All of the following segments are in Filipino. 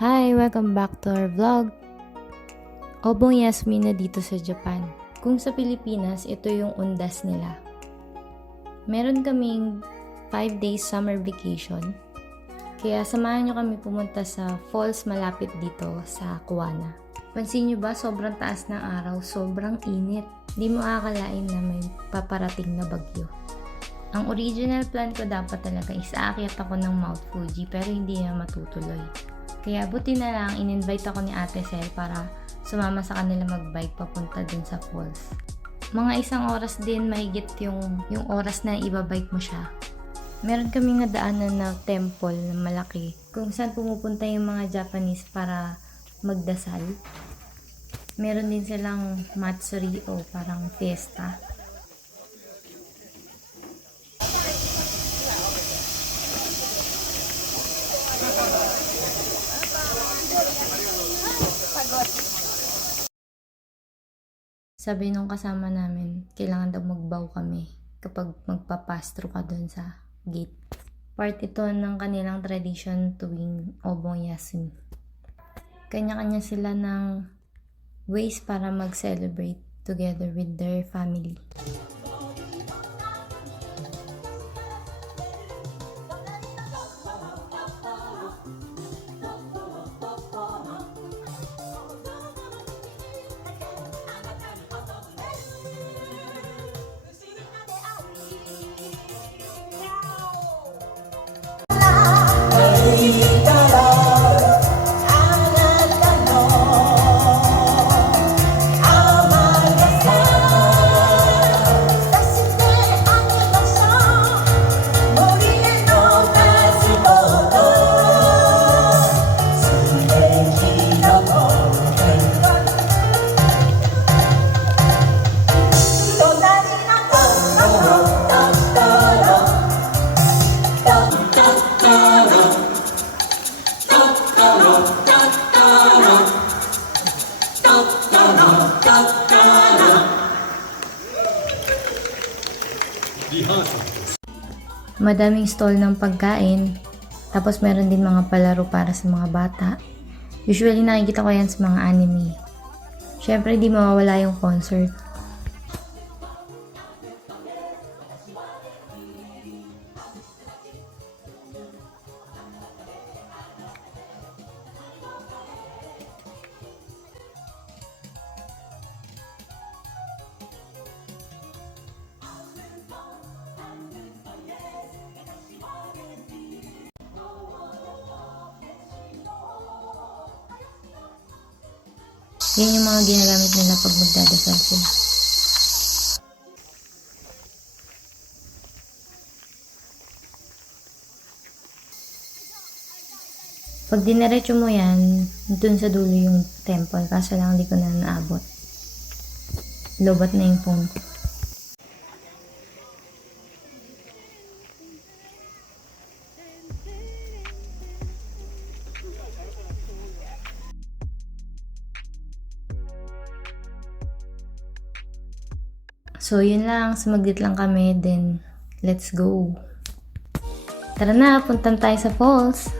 Hi! Welcome back to our vlog. Obong Yasmin na dito sa Japan. Kung sa Pilipinas, ito yung undas nila. Meron kaming 5 days summer vacation. Kaya samahan nyo kami pumunta sa falls malapit dito sa Kuwana. Pansin nyo ba, sobrang taas ng araw, sobrang init. Di mo akalain na may paparating na bagyo. Ang original plan ko dapat talaga is aakyat ako ng Mount Fuji pero hindi na matutuloy. Kaya buti na lang in-invite ako ni Ate Sel para sumama sa kanila mag-bike papunta dun sa falls. Mga 1 oras din mahigit yung oras na ibabike mo siya. Meron kaming nadaanan na temple na malaki kung saan pumupunta yung mga Japanese para magdasal. Meron din silang matsuri o parang fiesta. Sabi nung kasama namin, kailangan daw magbow kami kapag magpa-pass through ka dun sa gate. Part ito ng kanilang tradition tuwing Obong Yasmin. Kanya-kanya sila ng ways para mag-celebrate together with their family. Madaming stall ng pagkain, tapos meron din mga palaro para sa mga bata. Usually nakikita ko yan sa mga anime. Syempre di mawawala yung concert. Yan yung mga ginagamit nila pag magdadasal sila. Pag dinerecho mo yan, dun sa dulo yung temple. Kaso lang hindi ko na naabot. Lobat na yung phone ko. So, yun lang. Sumaglit lang kami. Then, let's go. Tara na, puntan tayo sa falls.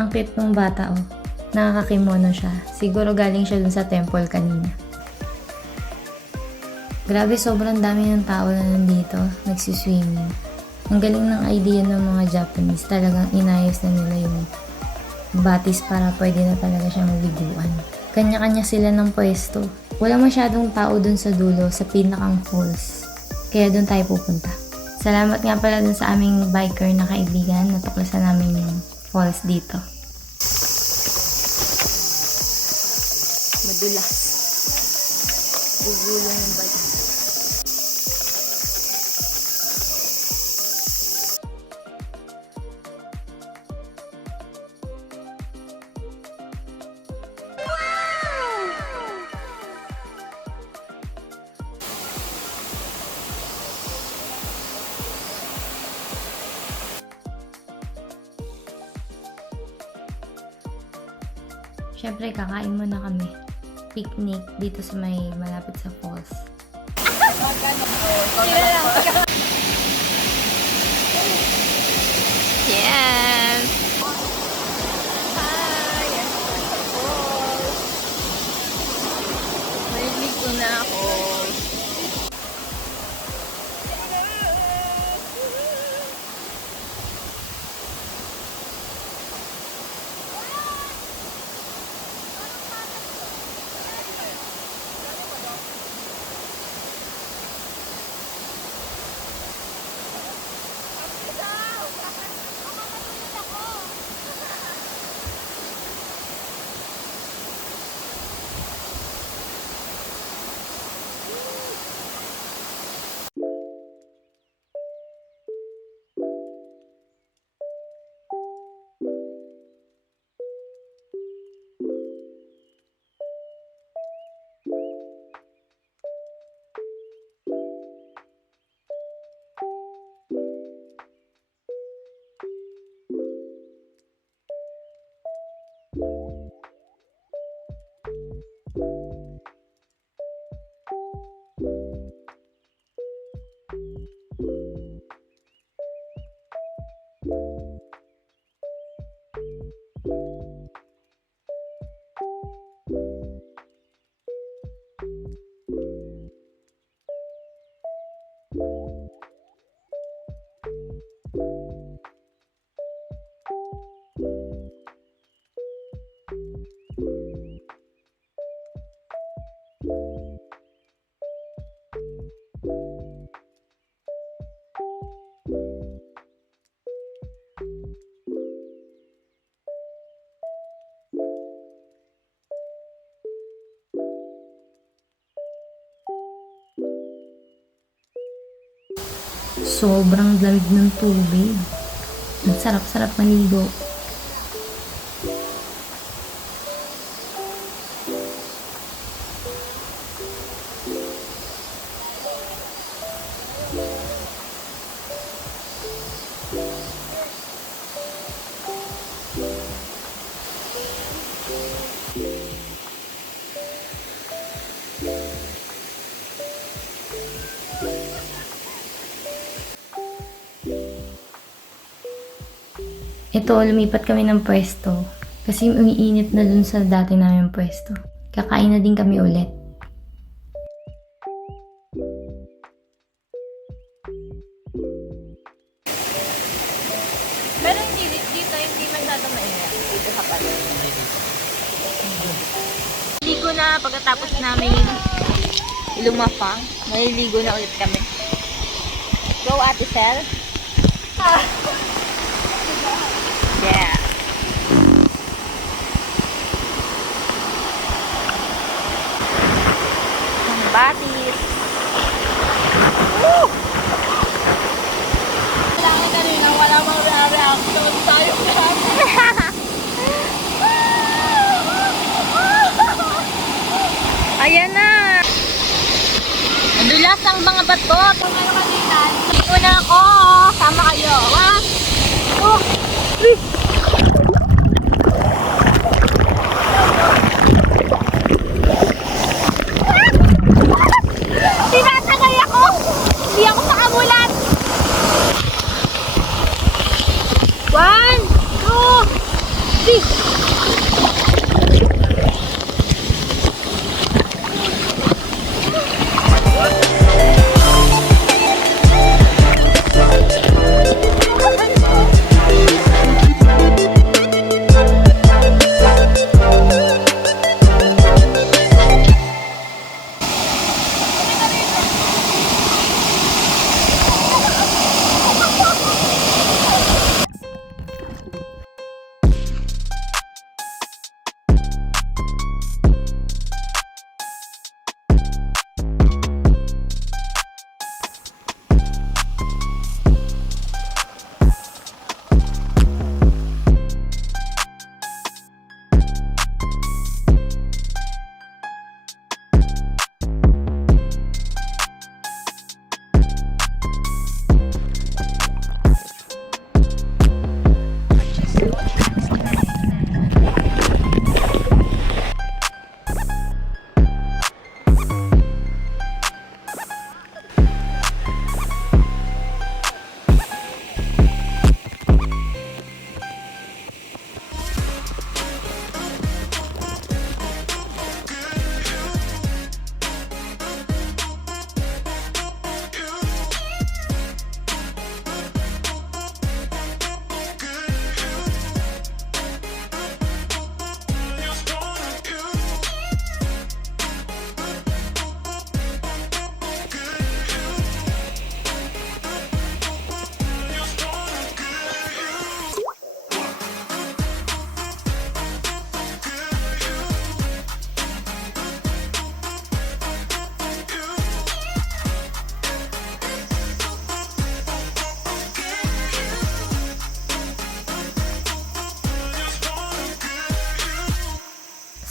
Ang cute ng bata, oh. Nakakakimono siya. Siguro galing siya dun sa temple kanina. Grabe, sobrang dami ng tao na nandito. Nagsiswimming. Ang galing ng idea ng mga Japanese. Talagang inayos na nila yung batis para pwede na talaga siyang liguan. Kanya-kanya sila ng pwesto. Wala masyadong tao dun sa dulo, sa pinakang falls. Kaya dun tayo pupunta. Salamat nga pala dun sa aming biker na kaibigan. Natuklasan namin yung falls dito. Madulas. Gugulong yung bike. Syempre, kakain muna kami. Picnic dito sa may malapit sa falls. Yes! Hi! Yan po sa falls. Naligo na ako. Sobrang lamig ng tubig. Ang sarap-sarap maligo. Ito, lumipat kami ng pwesto. Kasi umiinit na dun sa dati namin pwesto. Kakain na din kami ulit. Pero hindi dito, hindi masyado mainit. Dito sa pala. Ligo na pagkatapos namin lumafang. Maliligo na ulit kami. Go, Ate Sel. Yeah. Ang batis. Woo! Kailangan kanina wala mang reaction tayo Ayan na. Madulas ang mga bato. Dito na ako. Sama kayo. 1, 2, 3. Tinatagay ako! Hindi ako makamulat! 1, 2, 3.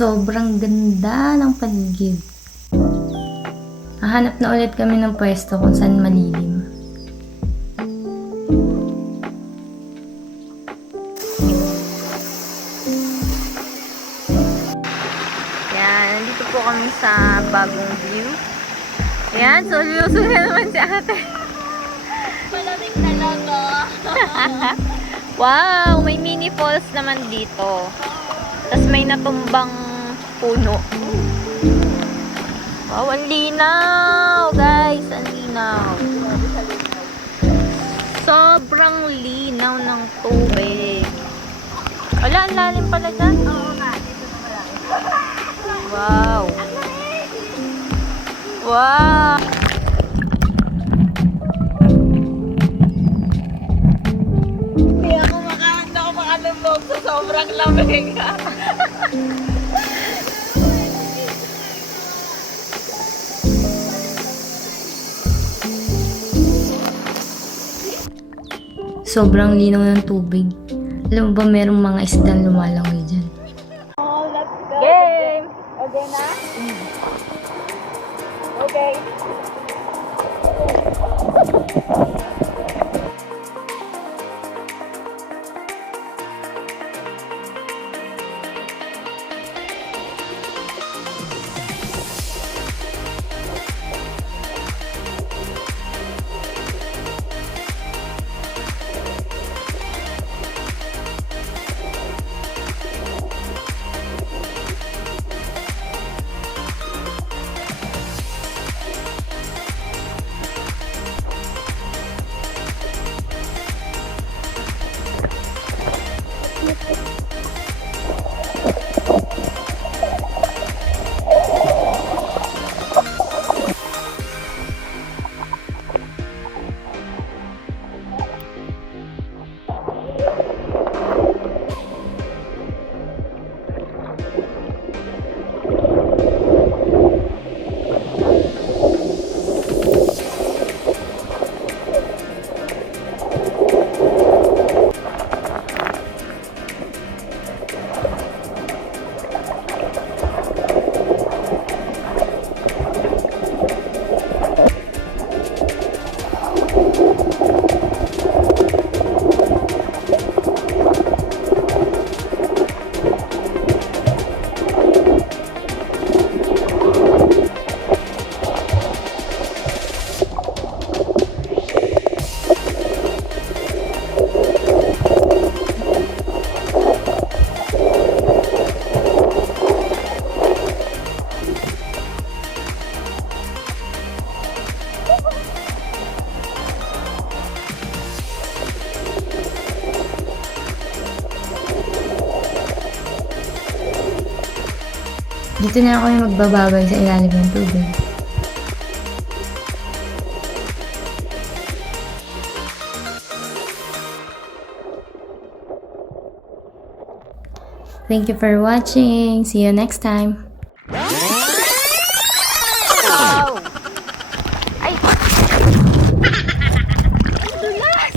Sobrang ganda ng paligid. Hahanap na ulit kami ng pwesto kung saan malilim. Yan, nandito po kami sa bagong view. Yan, so lusog na naman si ate. Malamig talaga. Wow, may mini falls naman dito. Tapos may natumbang puno. Wow, ang linaw, guys. Ang linaw. Sobrang linaw ng tubig. Wala, ang lalim pala dyan. Oo nga, dito na malaki. Wow. Wow. Hindi ako makalubog sa sobrang lamig. Sobrang linaw ng tubig. Alam mo ba merong mga isdang lumalangoy dyan? Game! Okay na? Okay. Dito na ako yung magbababay sa ilalim ng tubig. Thank you for watching. See you next time. Wow! Ay! Dulas!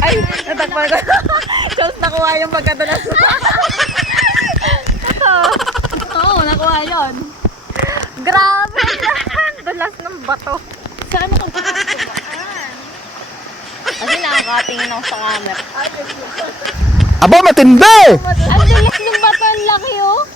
Ay! Natakpan ko. Charles, nakuha yung pagkadulas. Ito. Oo, nakuha yun. Grabe naman! Dulas ng bato. Saan ako tumaan? Kasi nakakatingin ako sa camera. Aba, matindi! Ang dulas ng bato, ang laki oh!